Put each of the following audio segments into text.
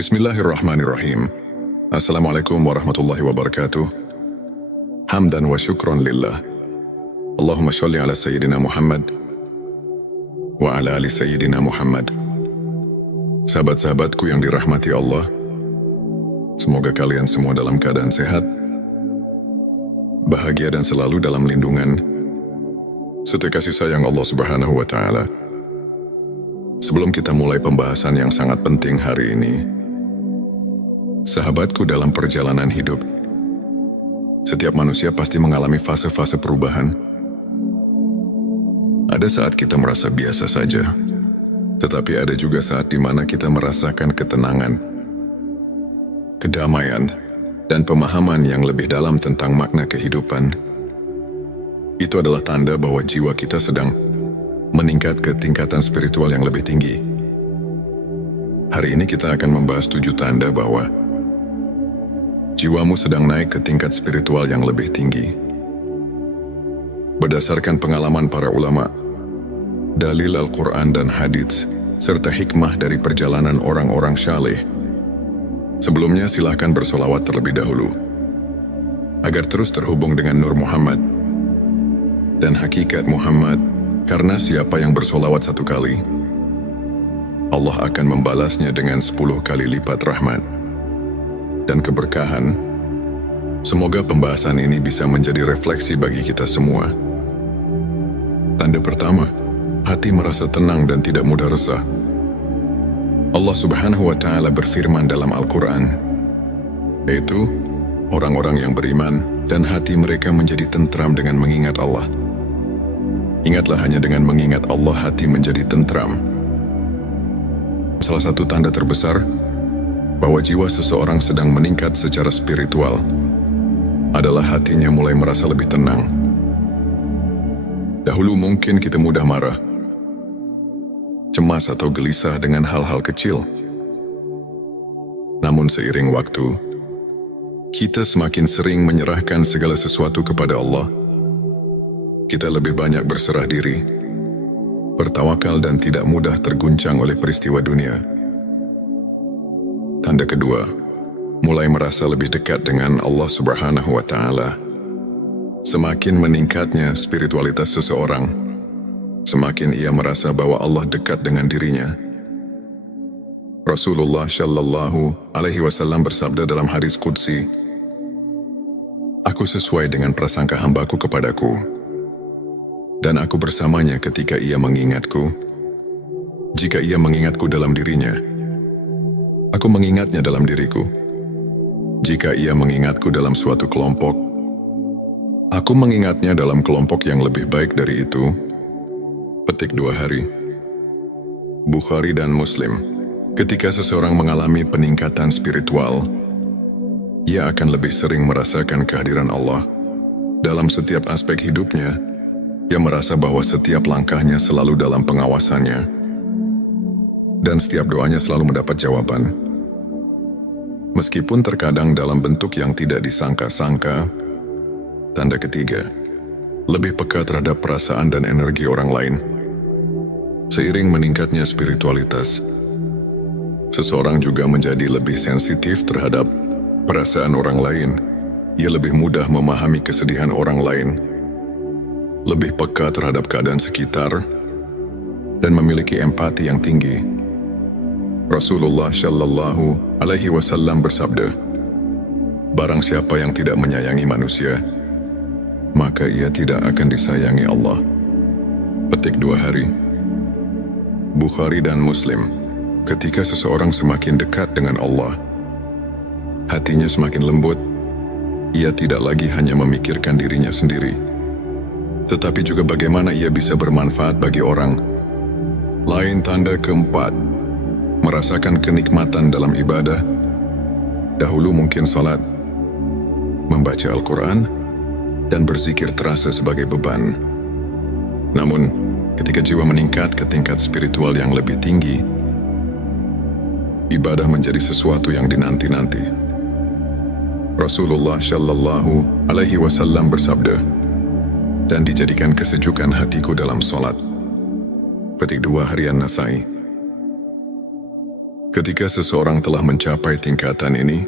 Bismillahirrahmanirrahim. Assalamualaikum warahmatullahi wabarakatuh. Hamdan wa syukron lillah. Allahumma sholli ala Sayyidina Muhammad wa ala ali Sayyidina Muhammad. Sahabat-sahabatku yang dirahmati Allah, semoga kalian semua dalam keadaan sehat, bahagia dan selalu dalam lindungan serta kasih sayang Allah Subhanahu wa Ta'ala. Sebelum kita mulai pembahasan yang sangat penting hari ini, sahabatku, dalam perjalanan hidup, setiap manusia pasti mengalami fase-fase perubahan. Ada saat kita merasa biasa saja, tetapi ada juga saat di mana kita merasakan ketenangan, kedamaian, dan pemahaman yang lebih dalam tentang makna kehidupan. Itu adalah tanda bahwa jiwa kita sedang meningkat ke tingkatan spiritual yang lebih tinggi. Hari ini kita akan membahas 7 tanda bahwa jiwamu sedang naik ke tingkat spiritual yang lebih tinggi. Berdasarkan pengalaman para ulama, dalil Al-Quran dan hadits, serta hikmah dari perjalanan orang-orang syaleh. Sebelumnya silahkan bersolawat terlebih dahulu, agar terus terhubung dengan Nur Muhammad dan hakikat Muhammad, karena siapa yang bersolawat 1 kali, Allah akan membalasnya dengan 10 kali lipat rahmat dan keberkahan. Semoga pembahasan ini bisa menjadi refleksi bagi kita semua. Tanda pertama, hati merasa tenang dan tidak mudah resah. Allah Subhanahu wa Ta'ala berfirman dalam Al-Quran, yaitu orang-orang yang beriman dan hati mereka menjadi tentram dengan mengingat Allah. Ingatlah, hanya dengan mengingat Allah hati menjadi tentram. Salah satu tanda terbesar bahwa jiwa seseorang sedang meningkat secara spiritual adalah hatinya mulai merasa lebih tenang. Dahulu mungkin kita mudah marah, cemas atau gelisah dengan hal-hal kecil. Namun seiring waktu, kita semakin sering menyerahkan segala sesuatu kepada Allah. Kita lebih banyak berserah diri, bertawakal dan tidak mudah terguncang oleh peristiwa dunia. Tanda kedua, mulai merasa lebih dekat dengan Allah Subhanahu wa Ta'ala. Semakin meningkatnya spiritualitas seseorang, semakin ia merasa bahwa Allah dekat dengan dirinya. Rasulullah Shallallahu Alaihi Wasallam bersabda dalam hadis qudsi, "Aku sesuai dengan prasangka hambaku kepadaku, dan aku bersamanya ketika ia mengingatku. Jika ia mengingatku dalam dirinya, aku mengingatnya dalam diriku. Jika ia mengingatku dalam suatu kelompok, aku mengingatnya dalam kelompok yang lebih baik dari itu." Petik 2 hari. Bukhari dan Muslim. Ketika seseorang mengalami peningkatan spiritual, ia akan lebih sering merasakan kehadiran Allah dalam setiap aspek hidupnya. Ia merasa bahwa setiap langkahnya selalu dalam pengawasannya, dan setiap doanya selalu mendapat jawaban. Meskipun terkadang dalam bentuk yang tidak disangka-sangka. Tanda ketiga, lebih peka terhadap perasaan dan energi orang lain. Seiring meningkatnya spiritualitas, seseorang juga menjadi lebih sensitif terhadap perasaan orang lain. Ia lebih mudah memahami kesedihan orang lain, lebih peka terhadap keadaan sekitar, dan memiliki empati yang tinggi. Rasulullah Shallallahu Alaihi Wasallam bersabda, "Barang siapa yang tidak menyayangi manusia, maka ia tidak akan disayangi Allah." Petik 2 hari. Bukhari dan Muslim. Ketika seseorang semakin dekat dengan Allah, hatinya semakin lembut. Ia tidak lagi hanya memikirkan dirinya sendiri, tetapi juga bagaimana ia bisa bermanfaat bagi orang lain. Tanda keempat, merasakan kenikmatan dalam ibadah. Dahulu mungkin salat, membaca Al-Quran, dan berzikir terasa sebagai beban. Namun, ketika jiwa meningkat ke tingkat spiritual yang lebih tinggi, ibadah menjadi sesuatu yang dinanti-nanti. Rasulullah Shallallahu Alaihi Wasallam bersabda, "Dan dijadikan kesejukan hatiku dalam solat." Petik 2 harian Nasai. Ketika seseorang telah mencapai tingkatan ini,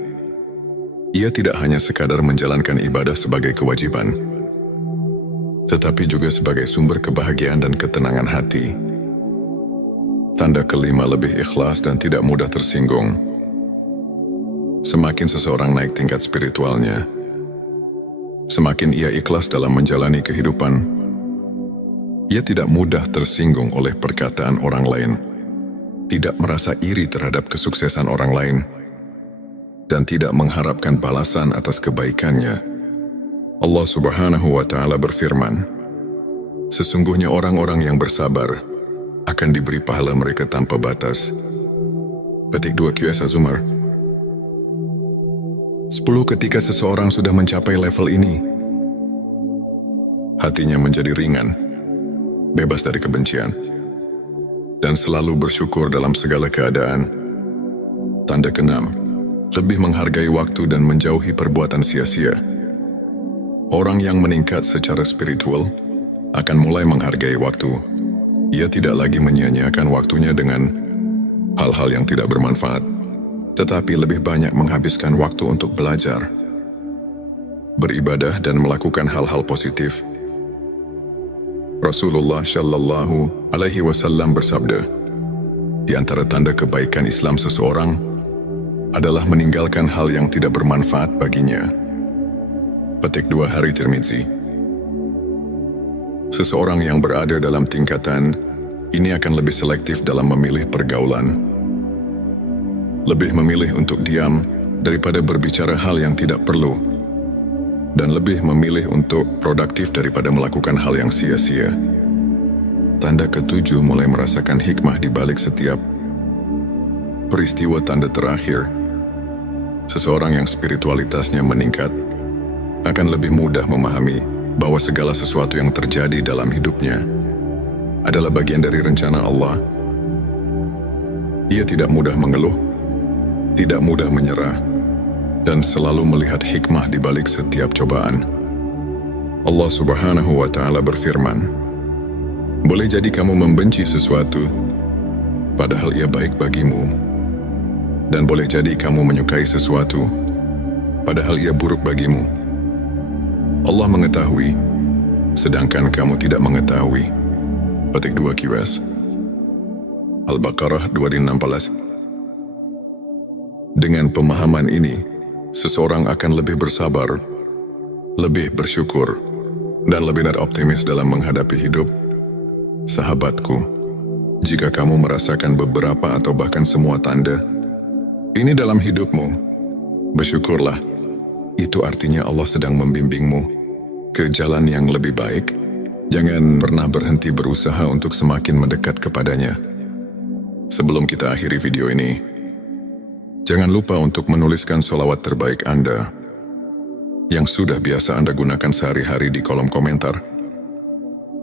ia tidak hanya sekadar menjalankan ibadah sebagai kewajiban, tetapi juga sebagai sumber kebahagiaan dan ketenangan hati. Tanda kelima, lebih ikhlas dan tidak mudah tersinggung. Semakin seseorang naik tingkat spiritualnya, semakin ia ikhlas dalam menjalani kehidupan. Ia tidak mudah tersinggung oleh perkataan orang lain, tidak merasa iri terhadap kesuksesan orang lain, dan tidak mengharapkan balasan atas kebaikannya. Allah Subhanahu wa Ta'ala berfirman, "Sesungguhnya orang-orang yang bersabar akan diberi pahala mereka tanpa batas." Petik 2 QS Az-Zumar. 10. Ketika seseorang sudah mencapai level ini, hatinya menjadi ringan, bebas dari kebencian, dan selalu bersyukur dalam segala keadaan. Tanda ke-6, lebih menghargai waktu dan menjauhi perbuatan sia-sia. Orang yang meningkat secara spiritual akan mulai menghargai waktu. Ia tidak lagi menyia-nyiakan waktunya dengan hal-hal yang tidak bermanfaat, tetapi lebih banyak menghabiskan waktu untuk belajar, beribadah, dan melakukan hal-hal positif. Rasulullah Shallallahu Alaihi Wasallam bersabda, di antara tanda kebaikan Islam seseorang adalah meninggalkan hal yang tidak bermanfaat baginya. Petik 2 Hari Tirmizi. Seseorang yang berada dalam tingkatan ini akan lebih selektif dalam memilih pergaulan, lebih memilih untuk diam daripada berbicara hal yang tidak perlu, dan lebih memilih untuk produktif daripada melakukan hal yang sia-sia. Tanda ke-7, mulai merasakan hikmah di balik setiap peristiwa. Tanda terakhir, seseorang yang spiritualitasnya meningkat akan lebih mudah memahami bahwa segala sesuatu yang terjadi dalam hidupnya adalah bagian dari rencana Allah. Ia tidak mudah mengeluh, tidak mudah menyerah, dan selalu melihat hikmah di balik setiap cobaan. Allah Subhanahu wa Ta'ala berfirman, boleh jadi kamu membenci sesuatu, padahal ia baik bagimu. Dan boleh jadi kamu menyukai sesuatu, padahal ia buruk bagimu. Allah mengetahui, sedangkan kamu tidak mengetahui. Petik 2 QS. Al-Baqarah 216. Dengan pemahaman ini, seseorang akan lebih bersabar, lebih bersyukur, dan lebih optimis dalam menghadapi hidup. Sahabatku, jika kamu merasakan beberapa atau bahkan semua tanda ini dalam hidupmu, bersyukurlah. Itu artinya Allah sedang membimbingmu ke jalan yang lebih baik. Jangan pernah berhenti berusaha untuk semakin mendekat kepadanya. Sebelum kita akhiri video ini, jangan lupa untuk menuliskan sholawat terbaik Anda yang sudah biasa Anda gunakan sehari-hari di kolom komentar,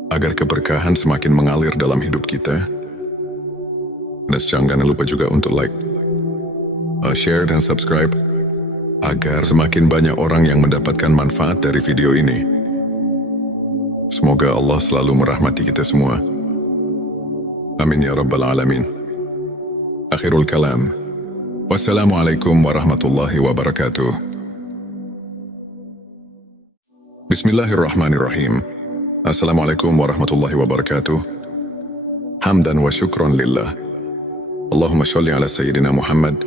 agar keberkahan semakin mengalir dalam hidup kita. Dan jangan lupa juga untuk like, share, dan subscribe, agar semakin banyak orang yang mendapatkan manfaat dari video ini. Semoga Allah selalu merahmati kita semua. Amin ya Rabbal Alamin. Akhirul kalam. Wassalamualaikum warahmatullahi wabarakatuh. Bismillahirrahmanirrahim. Assalamualaikum warahmatullahi wabarakatuh. Hamdan wa syukran lillah. Allahumma sholli ala Sayyidina Muhammad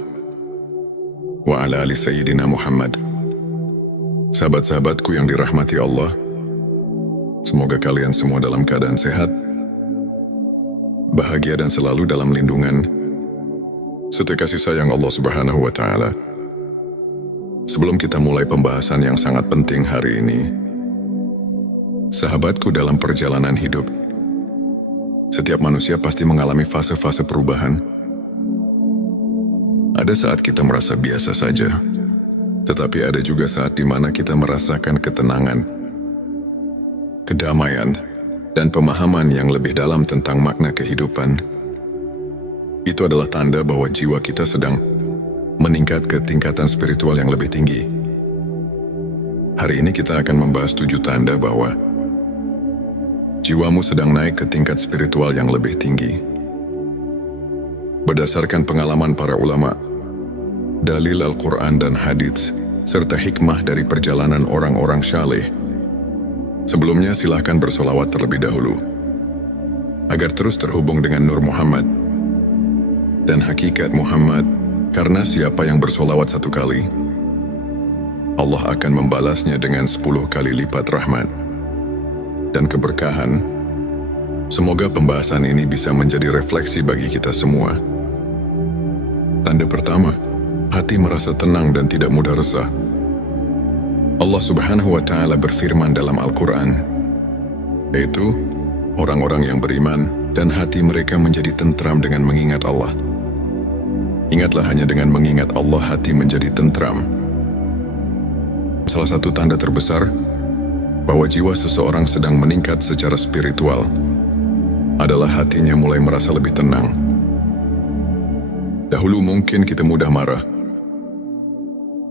wa ala ali Sayyidina Muhammad. Sahabat-sahabatku yang dirahmati Allah, semoga kalian semua dalam keadaan sehat, bahagia, dan selalu dalam lindungan serta kasih sayang Allah Subhanahu wa Ta'ala. Sebelum kita mulai pembahasan yang sangat penting hari ini, sahabatku, dalam perjalanan hidup, setiap manusia pasti mengalami fase-fase perubahan. Ada saat kita merasa biasa saja, tetapi ada juga saat di mana kita merasakan ketenangan, kedamaian, dan pemahaman yang lebih dalam tentang makna kehidupan. Itu adalah tanda bahwa jiwa kita sedang meningkat ke tingkatan spiritual yang lebih tinggi. Hari ini kita akan membahas 7 tanda bahwa jiwamu sedang naik ke tingkat spiritual yang lebih tinggi. Berdasarkan pengalaman para ulama, dalil Al-Quran dan hadits, serta hikmah dari perjalanan orang-orang syaleh. Sebelumnya silahkan bersolawat terlebih dahulu, agar terus terhubung dengan Nur Muhammad dan hakikat Muhammad, karena siapa yang bersolawat 1 kali, Allah akan membalasnya dengan 10 kali lipat rahmat dan keberkahan. Semoga pembahasan ini bisa menjadi refleksi bagi kita semua. Tanda pertama, hati merasa tenang dan tidak mudah resah. Allah Subhanahu wa Ta'ala berfirman dalam Al-Quran, yaitu orang-orang yang beriman dan hati mereka menjadi tentram dengan mengingat Allah. Ingatlah, hanya dengan mengingat Allah hati menjadi tentram. Salah satu tanda terbesar bahwa jiwa seseorang sedang meningkat secara spiritual adalah hatinya mulai merasa lebih tenang. Dahulu mungkin kita mudah marah,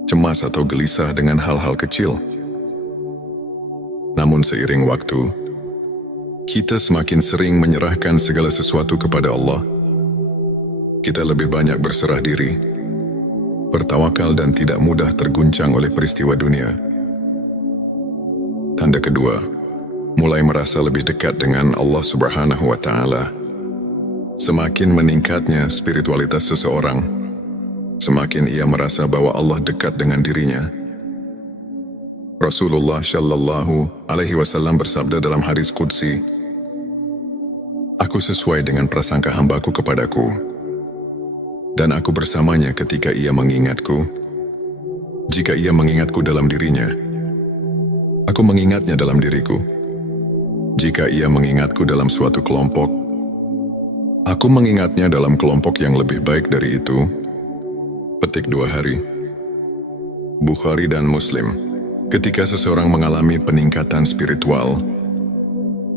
cemas atau gelisah dengan hal-hal kecil. Namun seiring waktu, kita semakin sering menyerahkan segala sesuatu kepada Allah. Kita lebih banyak berserah diri, bertawakal dan tidak mudah terguncang oleh peristiwa dunia. Tanda kedua, mulai merasa lebih dekat dengan Allah Subhanahu wa Ta'ala. Semakin meningkatnya spiritualitas seseorang, semakin ia merasa bahwa Allah dekat dengan dirinya. Rasulullah Shallallahu Alaihi Wasallam bersabda dalam hadis qudsi, "Aku sesuai dengan prasangka hambaku kepadaku, dan aku bersamanya ketika ia mengingatku. Jika ia mengingatku dalam dirinya, aku mengingatnya dalam diriku. Jika ia mengingatku dalam suatu kelompok, aku mengingatnya dalam kelompok yang lebih baik dari itu." Petik 2 hari. Bukhari dan Muslim. Ketika seseorang mengalami peningkatan spiritual,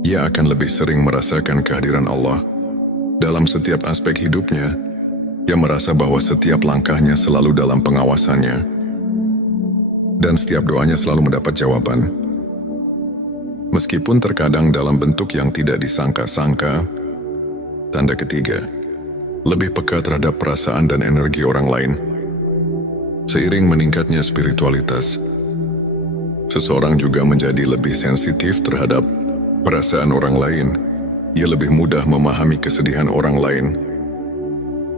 ia akan lebih sering merasakan kehadiran Allah dalam setiap aspek hidupnya. Ia merasa bahwa setiap langkahnya selalu dalam pengawasannya, dan setiap doanya selalu mendapat jawaban. Meskipun terkadang dalam bentuk yang tidak disangka-sangka. Tanda ketiga, lebih peka terhadap perasaan dan energi orang lain. Seiring meningkatnya spiritualitas, seseorang juga menjadi lebih sensitif terhadap perasaan orang lain. Ia lebih mudah memahami kesedihan orang lain,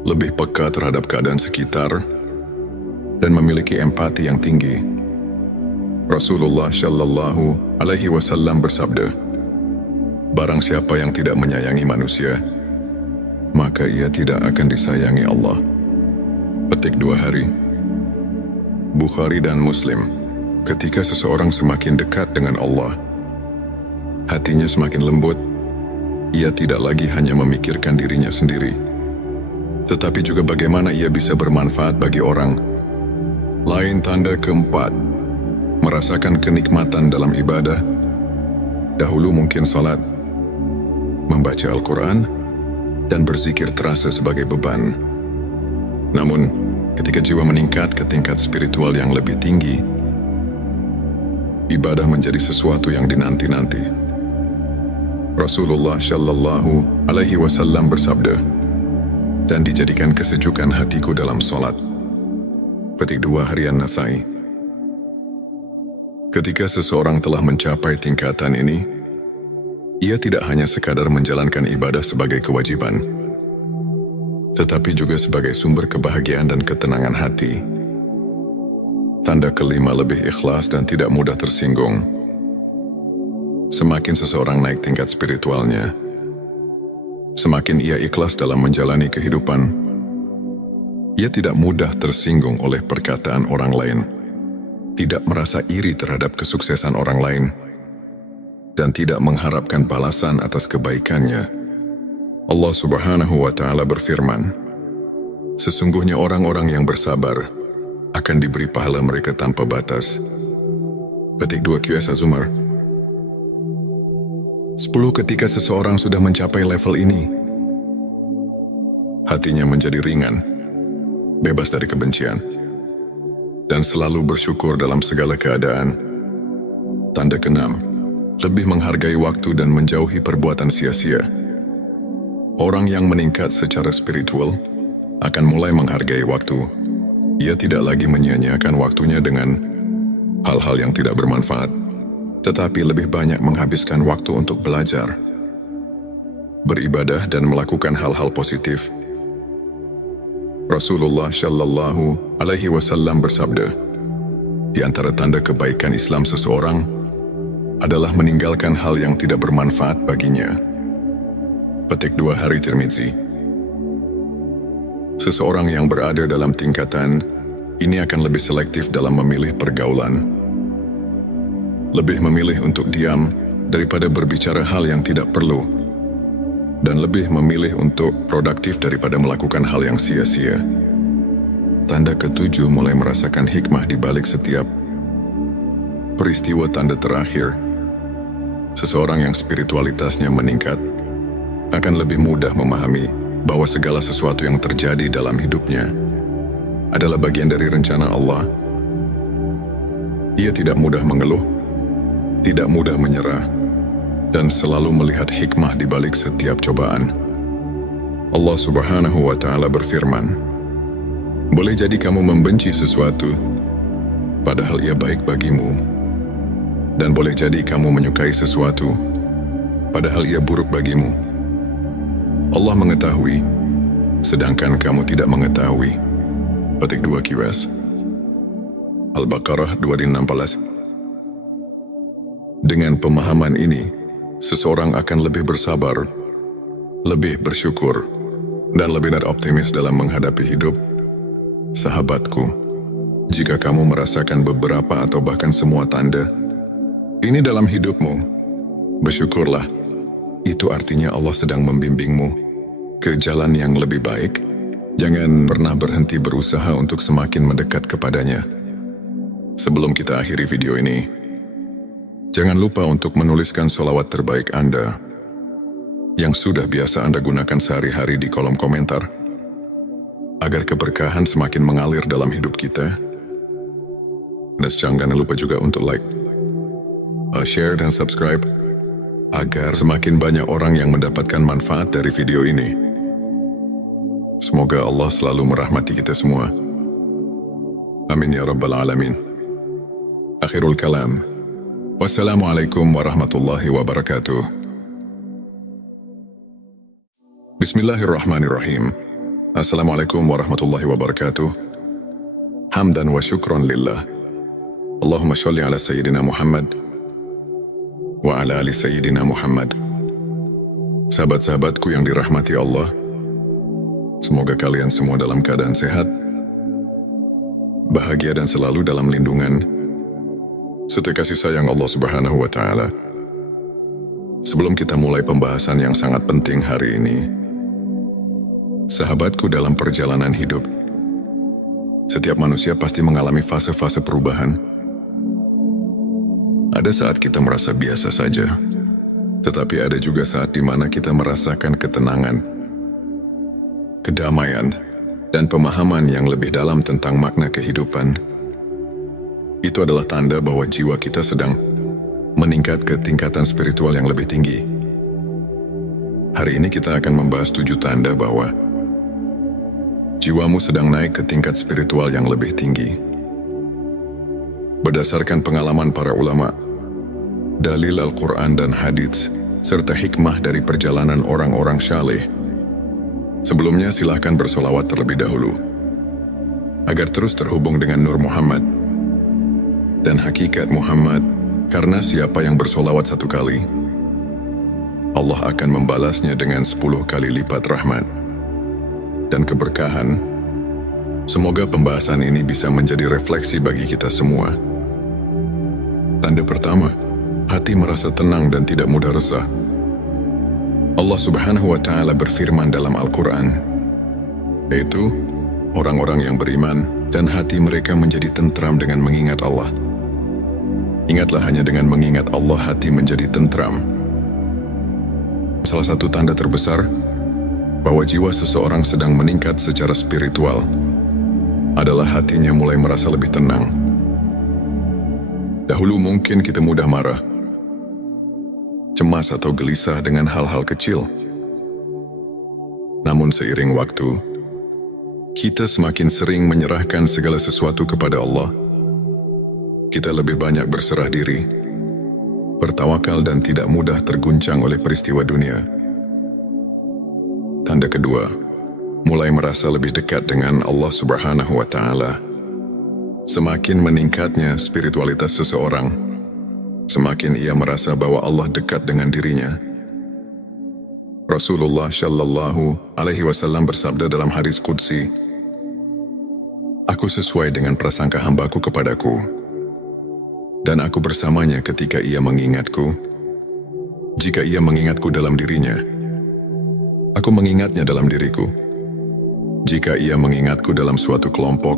lebih peka terhadap keadaan sekitar, dan memiliki empati yang tinggi. Rasulullah Shallallahu Alaihi Wasallam bersabda, "Barang siapa yang tidak menyayangi manusia, maka ia tidak akan disayangi Allah." Petik 2 hari. Bukhari dan Muslim. Ketika seseorang semakin dekat dengan Allah, hatinya semakin lembut. Ia tidak lagi hanya memikirkan dirinya sendiri, tetapi juga bagaimana ia bisa bermanfaat bagi orang lain. Tanda keempat, merasakan kenikmatan dalam ibadah. Dahulu mungkin salat, membaca Al-Quran, dan berzikir terasa sebagai beban. Namun, ketika jiwa meningkat ke tingkat spiritual yang lebih tinggi, ibadah menjadi sesuatu yang dinanti-nanti. Rasulullah Shallallahu Alaihi Wasallam bersabda, "Dan dijadikan kesejukan hatiku dalam solat." Petik 2 harian Nasai. Ketika seseorang telah mencapai tingkatan ini, ia tidak hanya sekadar menjalankan ibadah sebagai kewajiban, tetapi juga sebagai sumber kebahagiaan dan ketenangan hati. Tanda kelima, lebih ikhlas dan tidak mudah tersinggung. Semakin seseorang naik tingkat spiritualnya, semakin ia ikhlas dalam menjalani kehidupan. Ia tidak mudah tersinggung oleh perkataan orang lain, tidak merasa iri terhadap kesuksesan orang lain, dan tidak mengharapkan balasan atas kebaikannya. Allah Subhanahu wa Ta'ala berfirman, "Sesungguhnya orang-orang yang bersabar akan diberi pahala mereka tanpa batas." Petik 2 QS Az-Zumar. 10. Ketika seseorang sudah mencapai level ini, hatinya menjadi ringan, bebas dari kebencian, dan selalu bersyukur dalam segala keadaan. Tanda keenam, lebih menghargai waktu dan menjauhi perbuatan sia-sia. Orang yang meningkat secara spiritual akan mulai menghargai waktu. Ia tidak lagi menyia-nyiakan waktunya dengan hal-hal yang tidak bermanfaat, tetapi lebih banyak menghabiskan waktu untuk belajar, beribadah dan melakukan hal-hal positif. Rasulullah Shallallahu Alaihi Wasallam bersabda, di antara tanda kebaikan Islam seseorang adalah meninggalkan hal yang tidak bermanfaat baginya. Petik 2 Hari Tirmizi. Seseorang yang berada dalam tingkatan ini akan lebih selektif dalam memilih pergaulan, lebih memilih untuk diam daripada berbicara hal yang tidak perlu, dan lebih memilih untuk produktif daripada melakukan hal yang sia-sia. Tanda ketujuh, mulai merasakan hikmah di balik setiap peristiwa. Tanda terakhir, seseorang yang spiritualitasnya meningkat akan lebih mudah memahami bahwa segala sesuatu yang terjadi dalam hidupnya adalah bagian dari rencana Allah. Ia tidak mudah mengeluh, tidak mudah menyerah, dan selalu melihat hikmah di balik setiap cobaan. Allah Subhanahu wa Ta'ala berfirman, boleh jadi kamu membenci sesuatu, padahal ia baik bagimu, dan boleh jadi kamu menyukai sesuatu, padahal ia buruk bagimu. Allah mengetahui, sedangkan kamu tidak mengetahui. Petik 2 QS. Al-Baqarah 216. Dengan pemahaman ini, seseorang akan lebih bersabar, lebih bersyukur, dan lebih optimis dalam menghadapi hidup. Sahabatku, jika kamu merasakan beberapa atau bahkan semua tanda ini dalam hidupmu, bersyukurlah. Itu artinya Allah sedang membimbingmu ke jalan yang lebih baik. Jangan pernah berhenti berusaha untuk semakin mendekat kepadanya. Sebelum kita akhiri video ini, jangan lupa untuk menuliskan sholawat terbaik Anda yang sudah biasa Anda gunakan sehari-hari di kolom komentar, agar keberkahan semakin mengalir dalam hidup kita. Dan jangan lupa juga untuk like, share dan subscribe, agar semakin banyak orang yang mendapatkan manfaat dari video ini. Semoga Allah selalu merahmati kita semua. Amin ya Rabbal Alamin. Akhirul kalam. Wassalamualaikum warahmatullahi wabarakatuh. Bismillahirrahmanirrahim. Assalamualaikum warahmatullahi wabarakatuh. Hamdan wa syukran lillah. Allahumma sholli ala Sayyidina Muhammad wa ala ali Sayyidina Muhammad. Sahabat-sahabatku yang dirahmati Allah, semoga kalian semua dalam keadaan sehat, bahagia dan selalu dalam lindungan serta kasih sayang Allah Subhanahu wa Ta'ala. Sebelum kita mulai pembahasan yang sangat penting hari ini, sahabatku, dalam perjalanan hidup, setiap manusia pasti mengalami fase-fase perubahan. Ada saat kita merasa biasa saja, tetapi ada juga saat di mana kita merasakan ketenangan, kedamaian, dan pemahaman yang lebih dalam tentang makna kehidupan. Itu adalah tanda bahwa jiwa kita sedang meningkat ke tingkatan spiritual yang lebih tinggi. Hari ini kita akan membahas 7 tanda bahwa jiwamu sedang naik ke tingkat spiritual yang lebih tinggi. Berdasarkan pengalaman para ulama, dalil Al-Quran dan hadits, serta hikmah dari perjalanan orang-orang syaleh, sebelumnya silahkan bersolawat terlebih dahulu, agar terus terhubung dengan Nur Muhammad dan hakikat Muhammad, karena siapa yang bersolawat 1 kali, Allah akan membalasnya dengan 10 kali lipat rahmat dan keberkahan. Semoga pembahasan ini bisa menjadi refleksi bagi kita semua. Tanda pertama, hati merasa tenang dan tidak mudah resah. Allah Subhanahu wa Ta'ala berfirman dalam Al-Quran, yaitu orang-orang yang beriman dan hati mereka menjadi tentram dengan mengingat Allah. Ingatlah, hanya dengan mengingat Allah hati menjadi tentram. Salah satu tanda terbesar bahwa jiwa seseorang sedang meningkat secara spiritual adalah hatinya mulai merasa lebih tenang. Dahulu mungkin kita mudah marah, cemas atau gelisah dengan hal-hal kecil. Namun seiring waktu, kita semakin sering menyerahkan segala sesuatu kepada Allah. Kita lebih banyak berserah diri, bertawakal dan tidak mudah terguncang oleh peristiwa dunia. Tanda kedua, mulai merasa lebih dekat dengan Allah Subhanahu wa Ta'ala. Semakin meningkatnya spiritualitas seseorang, semakin ia merasa bahwa Allah dekat dengan dirinya. Rasulullah Shallallahu Alaihi Wasallam bersabda dalam hadis qudsi, "Aku sesuai dengan prasangka hambaku kepadaku, dan aku bersamanya ketika ia mengingatku. Jika ia mengingatku dalam dirinya, aku mengingatnya dalam diriku. Jika ia mengingatku dalam suatu kelompok,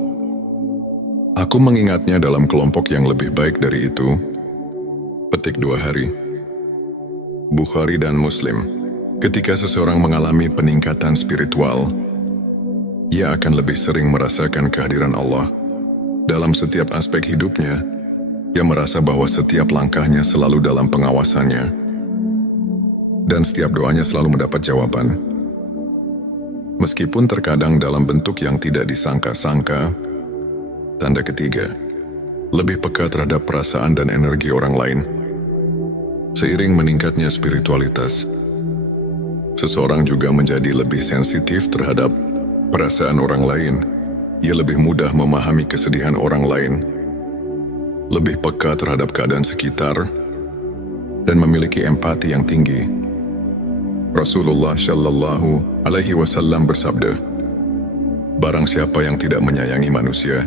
aku mengingatnya dalam kelompok yang lebih baik dari itu." Petik 2 hari. Bukhari dan Muslim. Ketika seseorang mengalami peningkatan spiritual, ia akan lebih sering merasakan kehadiran Allah. Dalam setiap aspek hidupnya, ia merasa bahwa setiap langkahnya selalu dalam pengawasannya, dan setiap doanya selalu mendapat jawaban. Meskipun terkadang dalam bentuk yang tidak disangka-sangka. Tanda ketiga, lebih peka terhadap perasaan dan energi orang lain. Seiring meningkatnya spiritualitas, seseorang juga menjadi lebih sensitif terhadap perasaan orang lain. Ia lebih mudah memahami kesedihan orang lain, lebih peka terhadap keadaan sekitar, dan memiliki empati yang tinggi. Rasulullah Shallallahu Alaihi Wasallam bersabda, "Barang siapa yang tidak menyayangi manusia,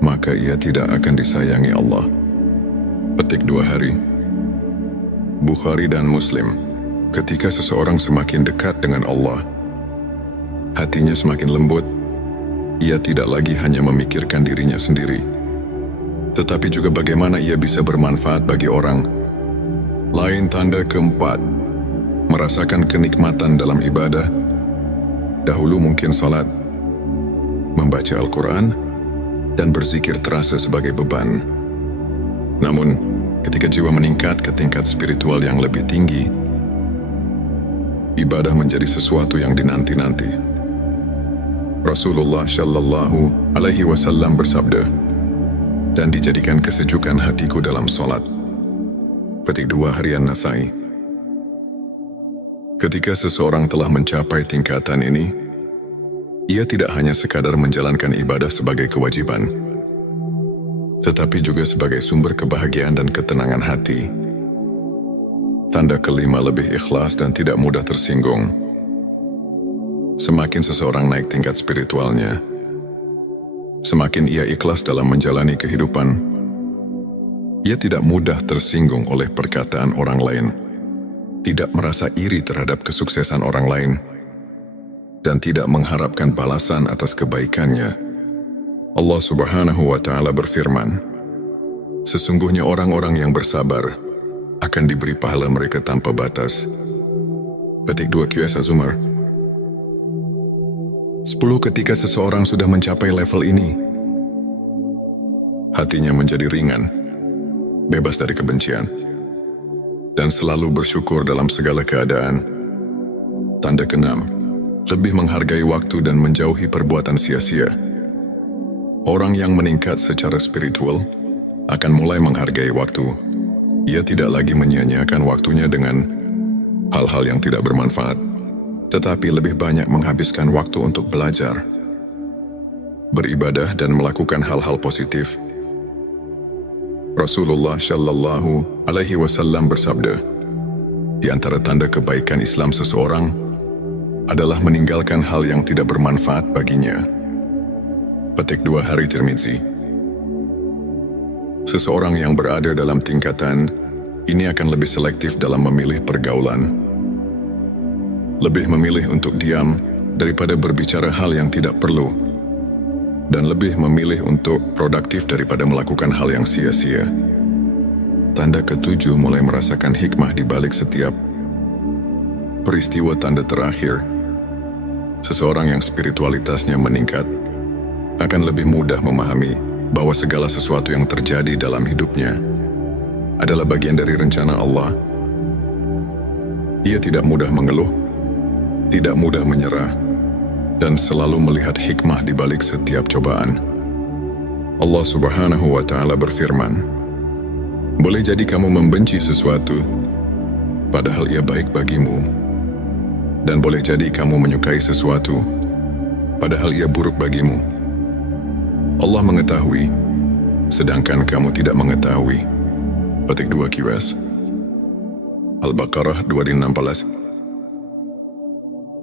maka ia tidak akan disayangi Allah." Petik 2 hari. Bukhari dan Muslim. Ketika seseorang semakin dekat dengan Allah, hatinya semakin lembut. Ia tidak lagi hanya memikirkan dirinya sendiri, tetapi juga bagaimana ia bisa bermanfaat bagi orang lain. Tanda keempat, merasakan kenikmatan dalam ibadah. Dahulu mungkin salat, membaca Al-Quran, dan berzikir terasa sebagai beban. Namun, ketika jiwa meningkat ke tingkat spiritual yang lebih tinggi, ibadah menjadi sesuatu yang dinanti-nanti. Rasulullah Shallallahu Alaihi Wasallam bersabda, "Dan dijadikan kesejukan hatiku dalam solat." Petik 2 harian Nasai. Ketika seseorang telah mencapai tingkatan ini, ia tidak hanya sekadar menjalankan ibadah sebagai kewajiban, tetapi juga sebagai sumber kebahagiaan dan ketenangan hati. Tanda kelima, lebih ikhlas dan tidak mudah tersinggung. Semakin seseorang naik tingkat spiritualnya, semakin ia ikhlas dalam menjalani kehidupan. Ia tidak mudah tersinggung oleh perkataan orang lain, tidak merasa iri terhadap kesuksesan orang lain, dan tidak mengharapkan balasan atas kebaikannya. Allah Subhanahu wa Ta'ala berfirman, "Sesungguhnya orang-orang yang bersabar akan diberi pahala mereka tanpa batas." Petik 2 QS Az-Zumar. 10. Ketika seseorang sudah mencapai level ini, hatinya menjadi ringan, bebas dari kebencian, dan selalu bersyukur dalam segala keadaan. Tanda keenam, lebih menghargai waktu dan menjauhi perbuatan sia-sia. Orang yang meningkat secara spiritual akan mulai menghargai waktu. Ia tidak lagi menyia-nyiakan waktunya dengan hal-hal yang tidak bermanfaat, tetapi lebih banyak menghabiskan waktu untuk belajar, beribadah dan melakukan hal-hal positif. Rasulullah Shallallahu Alaihi Wasallam bersabda, "Di antara tanda kebaikan Islam seseorang adalah meninggalkan hal yang tidak bermanfaat baginya." Petik 2 hari Tirmizi. Seseorang yang berada dalam tingkatan ini akan lebih selektif dalam memilih pergaulan, lebih memilih untuk diam daripada berbicara hal yang tidak perlu, dan lebih memilih untuk produktif daripada melakukan hal yang sia-sia. Tanda ketujuh, mulai merasakan hikmah di balik setiap peristiwa. Tanda terakhir, seseorang yang spiritualitasnya meningkat akan lebih mudah memahami bahwa segala sesuatu yang terjadi dalam hidupnya adalah bagian dari rencana Allah. Ia tidak mudah mengeluh, tidak mudah menyerah, dan selalu melihat hikmah di balik setiap cobaan. Allah Subhanahu wa Ta'ala berfirman, "Boleh jadi kamu membenci sesuatu, padahal ia baik bagimu. Dan boleh jadi kamu menyukai sesuatu, padahal ia buruk bagimu. Allah mengetahui, sedangkan kamu tidak mengetahui." Petik 2 QS. Al-Baqarah 216.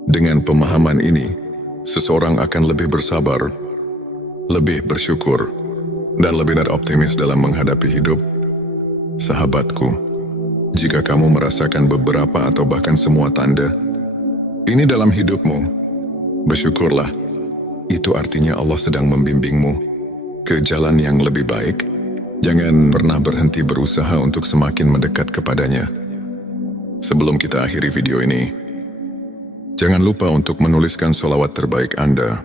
Dengan pemahaman ini, seseorang akan lebih bersabar, lebih bersyukur, dan lebih optimis dalam menghadapi hidup. Sahabatku, jika kamu merasakan beberapa atau bahkan semua tanda ini dalam hidupmu, bersyukurlah. Itu artinya Allah sedang membimbingmu ke jalan yang lebih baik. Jangan pernah berhenti berusaha untuk semakin mendekat kepadanya. Sebelum kita akhiri video ini, jangan lupa untuk menuliskan sholawat terbaik Anda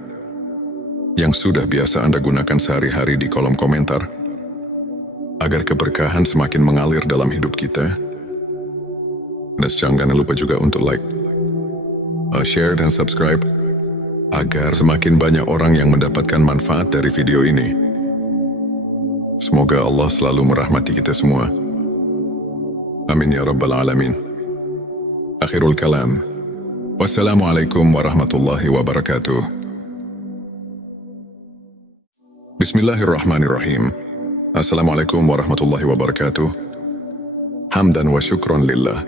yang sudah biasa Anda gunakan sehari-hari di kolom komentar, agar keberkahan semakin mengalir dalam hidup kita. Dan jangan lupa juga untuk like, share dan subscribe, agar semakin banyak orang yang mendapatkan manfaat dari video ini. Semoga Allah selalu merahmati kita semua. Amin ya Rabbal Alamin. Akhirul kalam. Wassalamualaikum warahmatullahi wabarakatuh. Bismillahirrahmanirrahim. Assalamualaikum warahmatullahi wabarakatuh. Hamdan wa syukron lillah.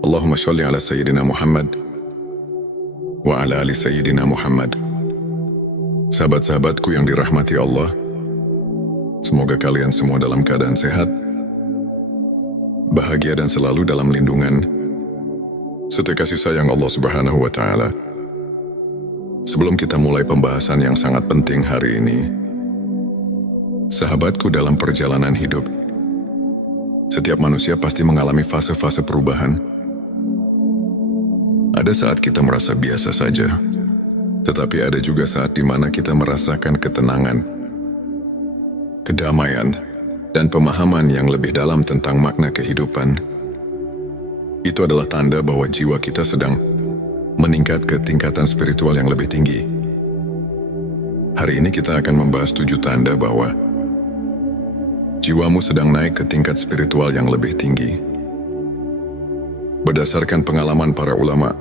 Allahumma sholli ala Sayyidina Muhammad wa ala ali Sayyidina Muhammad. Sahabat-sahabatku yang dirahmati Allah, semoga kalian semua dalam keadaan sehat, bahagia dan selalu dalam lindungan serta kasih sayang Allah Subhanahu wa Ta'ala. Sebelum kita mulai pembahasan yang sangat penting hari ini, sahabatku, dalam perjalanan hidup, setiap manusia pasti mengalami fase-fase perubahan. Ada saat kita merasa biasa saja, tetapi ada juga saat di mana kita merasakan ketenangan, kedamaian, dan pemahaman yang lebih dalam tentang makna kehidupan. Itu adalah tanda bahwa jiwa kita sedang meningkat ke tingkatan spiritual yang lebih tinggi. Hari ini kita akan membahas 7 tanda bahwa jiwamu sedang naik ke tingkat spiritual yang lebih tinggi. Berdasarkan pengalaman para ulama,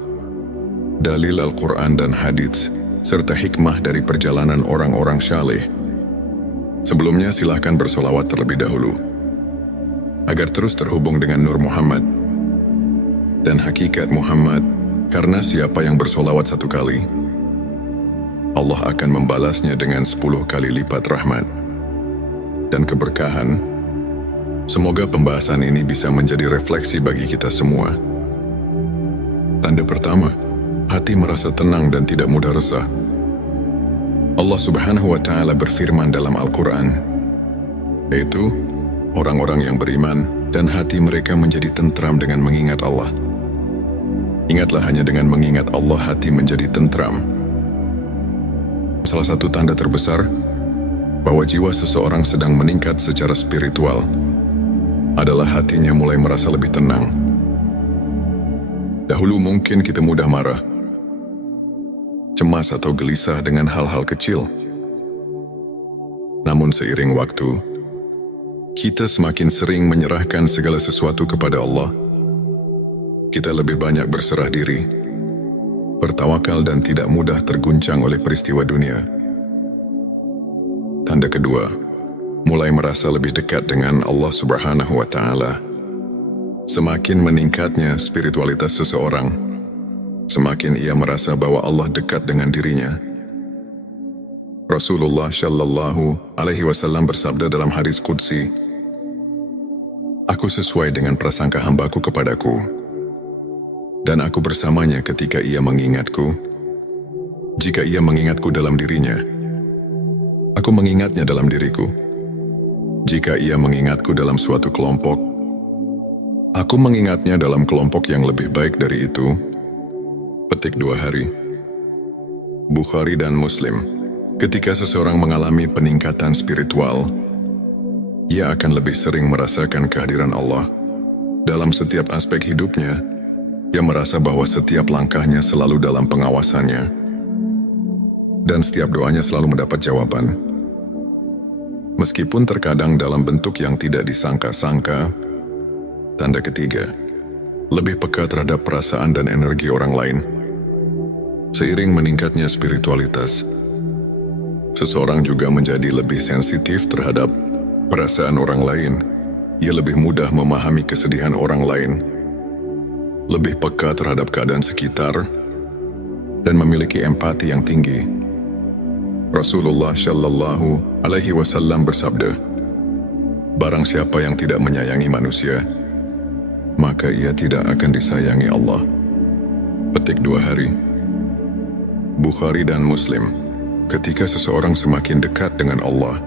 dalil Al-Quran dan hadits, serta hikmah dari perjalanan orang-orang syaleh. Sebelumnya silahkan bersolawat terlebih dahulu, agar terus terhubung dengan Nur Muhammad dan hakikat Muhammad, karena siapa yang bersolawat 1 kali, Allah akan membalasnya dengan 10 kali lipat rahmat dan keberkahan. Semoga pembahasan ini bisa menjadi refleksi bagi kita semua. Tanda pertama, hati merasa tenang dan tidak mudah resah. Allah Subhanahu wa Ta'ala berfirman dalam Al-Quran, yaitu orang-orang yang beriman dan hati mereka menjadi tentram dengan mengingat Allah. Ingatlah, hanya dengan mengingat Allah hati menjadi tentram. Salah satu tanda terbesar bahwa jiwa seseorang sedang meningkat secara spiritual adalah hatinya mulai merasa lebih tenang. Dahulu mungkin kita mudah marah, cemas atau gelisah dengan hal-hal kecil. Namun seiring waktu, kita semakin sering menyerahkan segala sesuatu kepada Allah. Kita lebih banyak berserah diri, bertawakal dan tidak mudah terguncang oleh peristiwa dunia. Tanda kedua, mulai merasa lebih dekat dengan Allah Subhanahu wa Ta'ala. Semakin meningkatnya spiritualitas seseorang, semakin ia merasa bahwa Allah dekat dengan dirinya. Rasulullah Shallallahu Alaihi Wasallam bersabda dalam hadis qudsi, "Aku sesuai dengan prasangka hambaku kepadaku, dan aku bersamanya ketika ia mengingatku. Jika ia mengingatku dalam dirinya, aku mengingatnya dalam diriku. Jika ia mengingatku dalam suatu kelompok, aku mengingatnya dalam kelompok yang lebih baik dari itu." Petik 2 hari. Bukhari dan Muslim. Ketika seseorang mengalami peningkatan spiritual, ia akan lebih sering merasakan kehadiran Allah dalam setiap aspek hidupnya. Ia merasa bahwa setiap langkahnya selalu dalam pengawasannya. dan setiap doanya selalu mendapat jawaban. Meskipun terkadang dalam bentuk yang tidak disangka-sangka. Tanda ketiga, lebih peka terhadap perasaan dan energi orang lain. Seiring meningkatnya spiritualitas, seseorang juga menjadi lebih sensitif terhadap perasaan orang lain. Ia lebih mudah memahami kesedihan orang lain, lebih peka terhadap keadaan sekitar, dan memiliki empati yang tinggi. Rasulullah Shallallahu Alaihi Wasallam bersabda, "Barang siapa yang tidak menyayangi manusia, maka ia tidak akan disayangi Allah." Petik 2 hari. Bukhari dan Muslim. Ketika seseorang semakin dekat dengan Allah,